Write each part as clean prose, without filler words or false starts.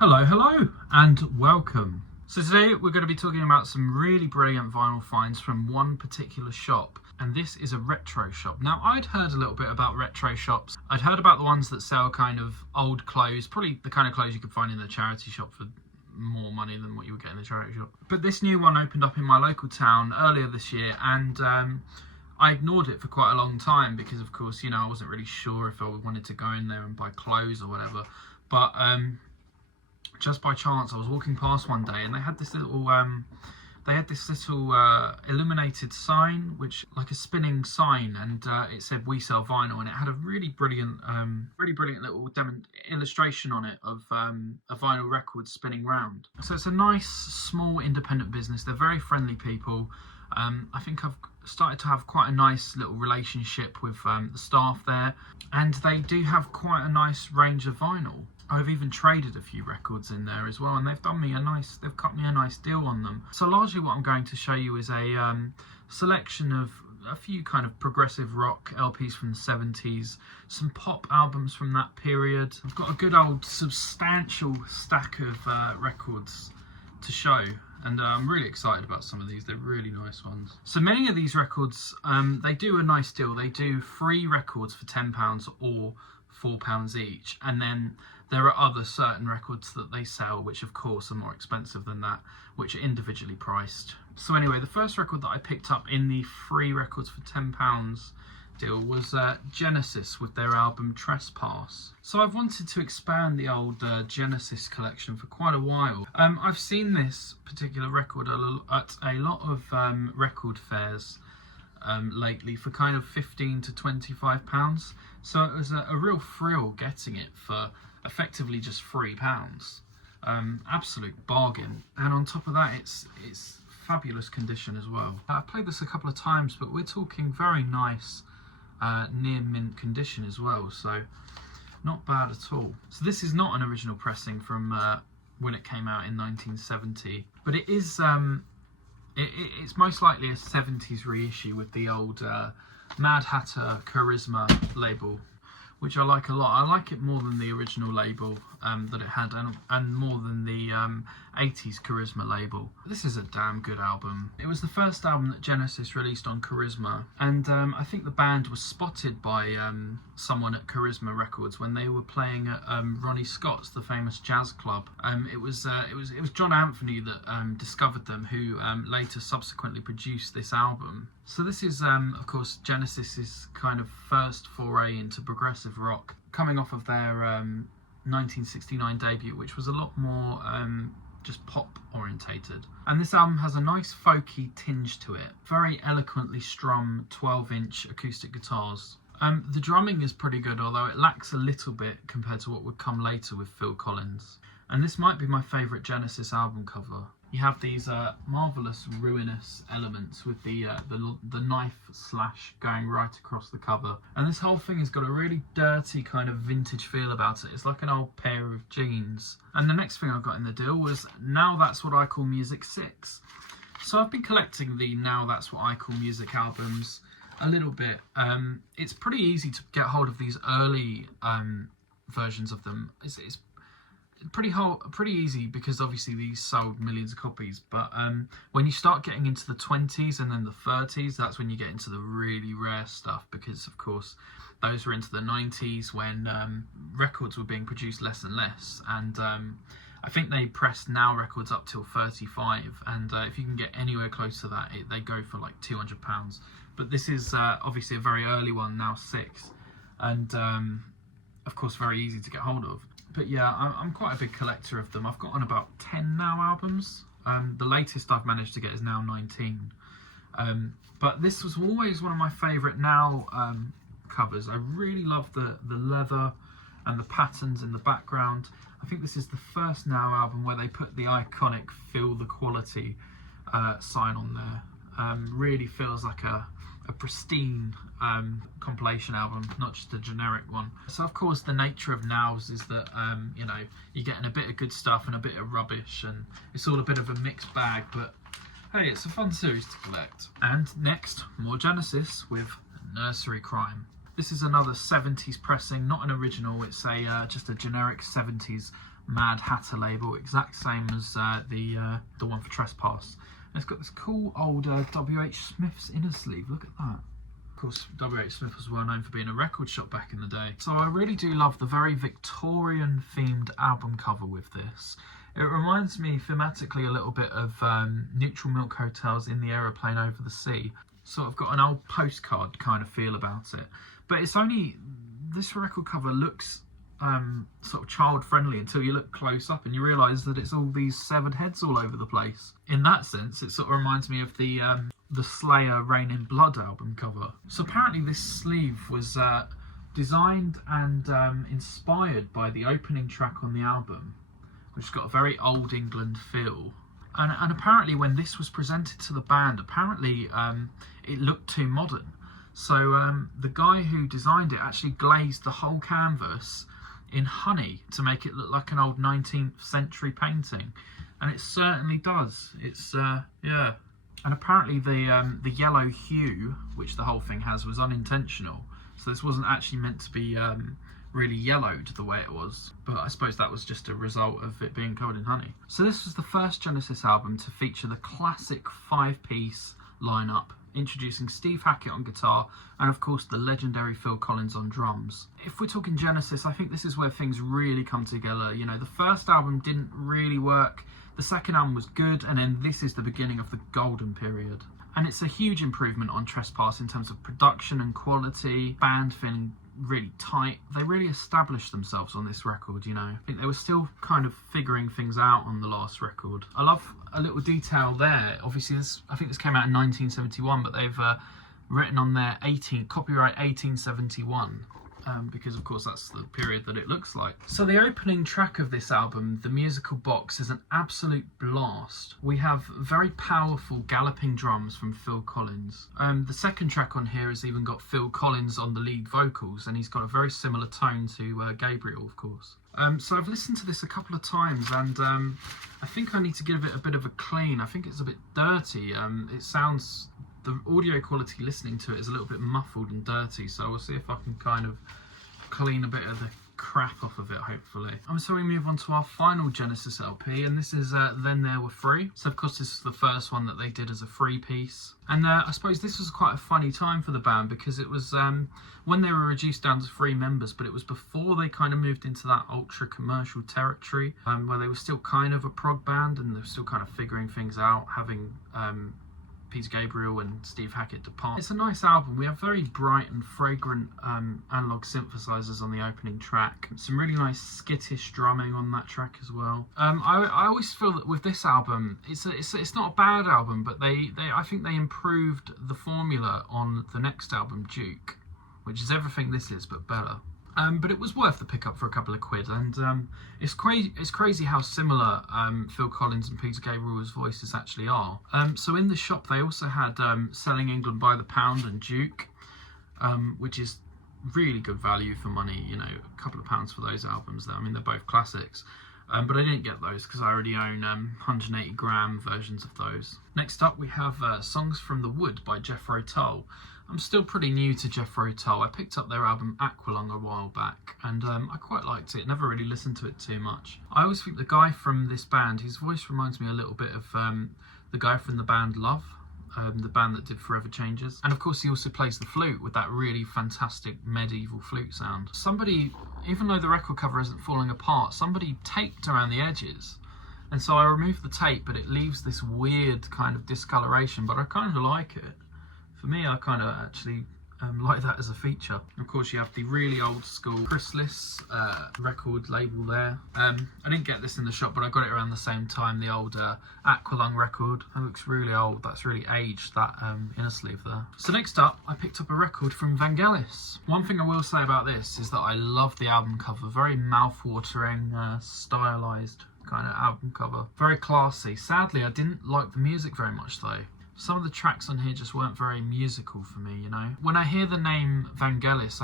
Hello, and welcome. So today we're going to be talking about some really brilliant vinyl finds from one particular shop, and this is a retro shop. Now, I'd heard a little bit about retro shops. I'd heard about the ones that sell kind of old clothes, probably the kind of clothes you could find in the charity shop for more money than what you would get in the charity shop. But this new one opened up in my local town earlier this year, and I ignored it for quite a long time because, of course, I wasn't really sure if I wanted to go in there and buy clothes or whatever. But just by chance, I was walking past one day, and they had this little illuminated sign, which like a spinning sign, and it said "We sell vinyl," and it had a really brilliant little illustration on it of a vinyl record spinning round. So it's a nice, small, independent business. They're very friendly people. I think I've started to have quite a nice little relationship with the staff there, and they do have quite a nice range of vinyl. I've even traded a few records in there as well, and they've cut me a nice deal on them. So largely what I'm going to show you is a selection of a few kind of progressive rock LPs from the 70s, some pop albums from that period. I've got a good old substantial stack of records to show, and I'm really excited about some of these. They're really nice ones. So many of these records, they do a nice deal. They do free records for £10 or £4 each, and then there are other certain records that they sell which of course are more expensive than that, which are individually priced. So anyway, the first record that I picked up in the free records for £10 deal was Genesis with their album Trespass. So I've wanted to expand the old Genesis collection for quite a while. I've seen this particular record at a lot of record fairs lately for kind of £15 to £25. So it was a real thrill getting it for effectively just £3. Absolute bargain. And on top of that, it's fabulous condition as well. I've played this a couple of times, but we're talking very nice near mint condition as well, so not bad at all. So this is not an original pressing from when it came out in 1970, but it is it's most likely a 70s reissue with the old Mad Hatter Charisma label, which I like a lot. I like it more than the original label that it had, and more than the 80s Charisma label. This is a damn good album. It was the first album that Genesis released on Charisma, and I think the band was spotted by someone at Charisma Records when they were playing at Ronnie Scott's, the famous jazz club. It was John Anthony that discovered them, who later subsequently produced this album. So this is, of course, Genesis's kind of first foray into progressive rock, coming off of their 1969 debut, which was a lot more just pop orientated. And this album has a nice folky tinge to it, very eloquently strummed 12-inch acoustic guitars. The drumming is pretty good, although it lacks a little bit compared to what would come later with Phil Collins. And this might be my favourite Genesis album cover. You have these marvellous ruinous elements with the knife slash going right across the cover. And this whole thing has got a really dirty kind of vintage feel about it. It's like an old pair of jeans. And the next thing I got in the deal was Now That's What I Call Music 6. So I've been collecting the Now That's What I Call Music albums a little bit. It's pretty easy to get hold of these early versions of them. It's pretty easy because obviously these sold millions of copies, but when you start getting into the 20s and then the 30s, that's when you get into the really rare stuff, because of course those were into the 90s when records were being produced less and less, and I think they pressed Now records up till 35, and if you can get anywhere close to that, they go for like £200. But this is obviously a very early one, Now 6, and of course very easy to get hold of. But yeah, I'm quite a big collector of them. I've got on about 10 Now albums. The latest I've managed to get is Now 19. But this was always one of my favourite Now covers. I really love the leather and the patterns in the background. I think this is the first Now album where they put the iconic Feel the Quality sign on there. Really feels like a pristine compilation album, not just a generic one. So of course the nature of Nows is that you're getting a bit of good stuff and a bit of rubbish, and it's all a bit of a mixed bag, but hey, it's a fun series to collect. And next, more Genesis with Nursery Crime. This is another 70s pressing, not an original, it's just a generic 70s Mad Hatter label, exact same as the one for Trespass. And it's got this cool old W.H. Smith's inner sleeve. Look at that. Of course, W.H. Smith was well known for being a record shop back in the day. So I really do love the very Victorian themed album cover with this. It reminds me thematically a little bit of Neutral Milk Hotels In the Aeroplane Over the Sea. Sort of got an old postcard kind of feel about it. But it's only, this record cover looks sort of child friendly until you look close up and you realise that it's all these severed heads all over the place. In that sense, it sort of reminds me of the Slayer Rain in Blood album cover. So apparently this sleeve was designed and inspired by the opening track on the album, which has got a very old England feel. And apparently when this was presented to the band, apparently it looked too modern. So the guy who designed it actually glazed the whole canvas in honey to make it look like an old 19th century painting. And it certainly does. It's, yeah. And apparently the yellow hue, which the whole thing has, was unintentional. So this wasn't actually meant to be really yellowed the way it was, but I suppose that was just a result of it being covered in honey. So this was the first Genesis album to feature the classic 5-piece lineup, introducing Steve Hackett on guitar and of course the legendary Phil Collins on drums. If we're talking Genesis, I think this is where things really come together. You know, the first album didn't really work, the second album was good, and then this is the beginning of the golden period. And it's a huge improvement on Trespass in terms of production and quality, band feeling really tight. They really established themselves on this record, you know. I think they were still kind of figuring things out on the last record. I love a little detail there. Obviously, I think this came out in 1971, but they've written on there copyright 1871. Because of course that's the period that it looks like. So the opening track of this album, The Musical Box, is an absolute blast. We have very powerful galloping drums from Phil Collins. The second track on here has even got Phil Collins on the lead vocals, and he's got a very similar tone to Gabriel, of course. So I've listened to this a couple of times, and I think I need to give it a bit of a clean. I think it's a bit dirty. It sounds, the audio quality listening to it is a little bit muffled and dirty, so we'll see if I can kind of clean a bit of the crap off of it, hopefully. So we move on to our final Genesis LP, and this is Then There Were Free. So of course this is the first one that they did as a free piece, and I suppose this was quite a funny time for the band, because it was when they were reduced down to 3 members, but it was before they kind of moved into that ultra commercial territory, where they were still kind of a prog band and they were still kind of figuring things out, having Peter Gabriel and Steve Hackett depart. It's a nice album. We have very bright and fragrant analog synthesizers on the opening track. Some really nice skittish drumming on that track as well. I always feel that with this album, it's not a bad album, but I think they improved the formula on the next album, Duke, which is everything this is but better. But it was worth the pickup for a couple of quid, and it's crazy how similar Phil Collins and Peter Gabriel's voices actually are. So in the shop they also had Selling England by the Pound and Duke, which is really good value for money, you know, a couple of pounds for those albums. I mean, they're both classics. But I didn't get those because I already own 180 gram versions of those. Next up we have Songs from the Wood by Jethro Tull. I'm still pretty new to Jethro Tull. I picked up their album Aqualung a while back, and I quite liked it. Never really listened to it too much. I always think the guy from this band, his voice reminds me a little bit of the guy from the band Love, the band that did Forever Changes. And of course he also plays the flute with that really fantastic medieval flute sound. Somebody, even though the record cover isn't falling apart, somebody taped around the edges. And so I removed the tape, but it leaves this weird kind of discoloration, but I kind of like it. For me, I kind of actually like that as a feature. Of course, you have the really old school Chrysalis record label there. I didn't get this in the shop, but I got it around the same time, the old Aqualung record. That looks really old. That's really aged, that inner sleeve there. So next up, I picked up a record from Vangelis. One thing I will say about this is that I love the album cover. Very mouth-watering, stylised kind of album cover. Very classy. Sadly, I didn't like the music very much though. Some of the tracks on here just weren't very musical for me, you know. When I hear the name Vangelis,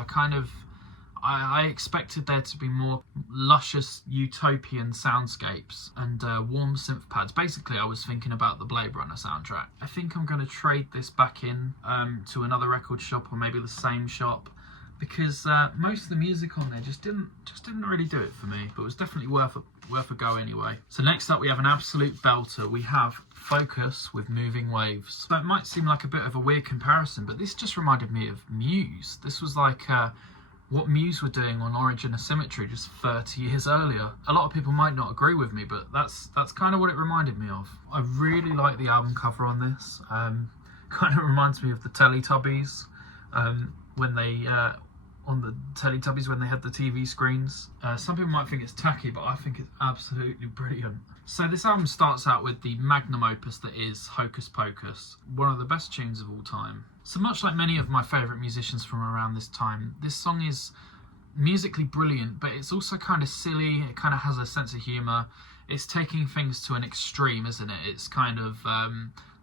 I expected there to be more luscious utopian soundscapes and warm synth pads. Basically, I was thinking about the Blade Runner soundtrack. I think I'm going to trade this back in to another record shop, or maybe the same shop, because most of the music on there just didn't really do it for me. But it was definitely worth worth a go anyway. So next up we have an absolute belter. We have Focus with Moving Waves. So it might seem like a bit of a weird comparison, but this just reminded me of Muse. This was like what Muse were doing on Origin of Symmetry just 30 years earlier. A lot of people might not agree with me, but that's kind of what it reminded me of. I really like the album cover on this. Kind of reminds me of the Teletubbies when they on the Teletubbies when they had the TV screens. Some people might think it's tacky, but I think it's absolutely brilliant. So this album starts out with the magnum opus that is Hocus Pocus, one of the best tunes of all time. So much like many of my favourite musicians from around this time, this song is musically brilliant, but it's also kind of silly. It kind of has a sense of humour. It's taking things to an extreme, isn't it? It's kind of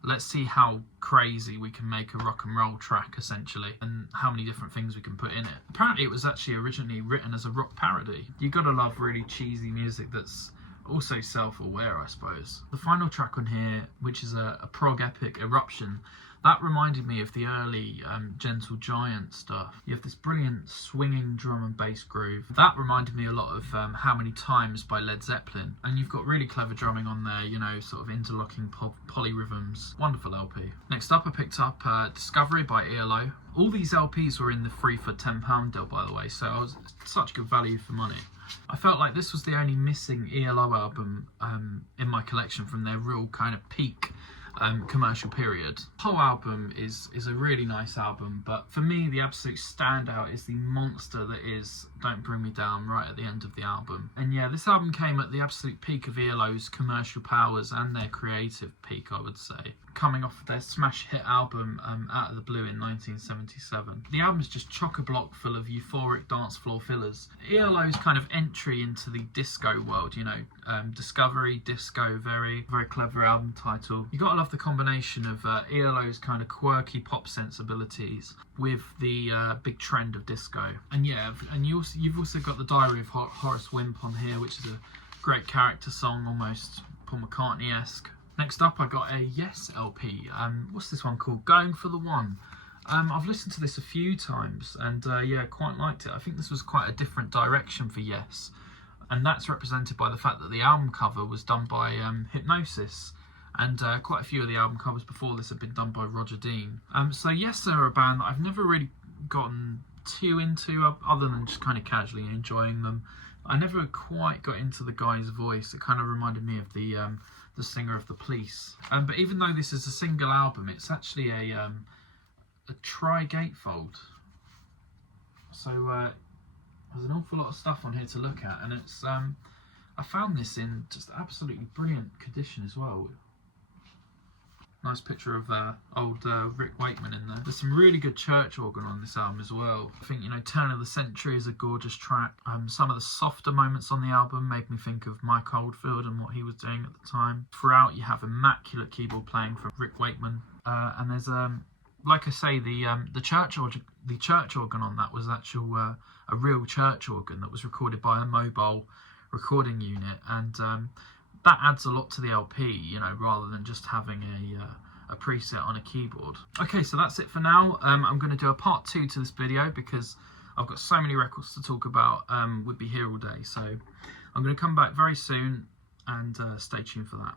let's see how crazy we can make a rock and roll track, essentially, and how many different things we can put in it. Apparently it was actually originally written as a rock parody. You gotta love really cheesy music that's also self-aware, I suppose. The final track on here, which is a prog epic, Eruption, that reminded me of the early Gentle Giant stuff. You have this brilliant swinging drum and bass groove. That reminded me a lot of How Many Times by Led Zeppelin. And you've got really clever drumming on there, you know, sort of interlocking polyrhythms. Wonderful LP. Next up, I picked up Discovery by ELO. All these LPs were in the 3 for £10 deal, by the way, so I was such good value for money. I felt like this was the only missing ELO album in my collection from their real kind of peak commercial period. The whole album is a really nice album, but for me the absolute standout is the monster that is Don't Bring Me Down right at the end of the album. And yeah, this album came at the absolute peak of ELO's commercial powers and their creative peak, I would say, coming off of their smash hit album Out of the Blue in 1977. The album is just chock-a-block full of euphoric dance floor fillers. ELO's kind of entry into the disco world, you know, Discovery, Disco, very, very clever album title. You gotta love the combination of ELO's kind of quirky pop sensibilities with the big trend of disco. And yeah, and you've also got the Diary of Horace Wimp on here, which is a great character song, almost Paul McCartney-esque. Next up, I got a Yes LP. What's this one called? Going for the One. I've listened to this a few times and yeah, quite liked it. I think this was quite a different direction for Yes, and that's represented by the fact that the album cover was done by Hypnosis, and quite a few of the album covers before this have been done by Roger Dean. So Yes, they're a band that I've never really gotten too into, other than just kind of casually enjoying them. I never quite got into the guy's voice. It kind of reminded me of the singer of The Police. But even though this is a single album, it's actually a tri-gatefold. So there's an awful lot of stuff on here to look at, and it's I found this in just absolutely brilliant condition as well. Nice picture of old Rick Wakeman in there. There's some really good church organ on this album as well. I think, you know, Turn of the Century is a gorgeous track. Some of the softer moments on the album made me think of Mike Oldfield and what he was doing at the time. Throughout, you have immaculate keyboard playing from Rick Wakeman, and there's like I say, the church organ on that was actual a real church organ that was recorded by a mobile recording unit, and that adds a lot to the LP, you know, rather than just having a preset on a keyboard. Okay, so that's it for now. I'm going to do a part 2 to this video because I've got so many records to talk about. We'd be here all day, so I'm going to come back very soon, and stay tuned for that.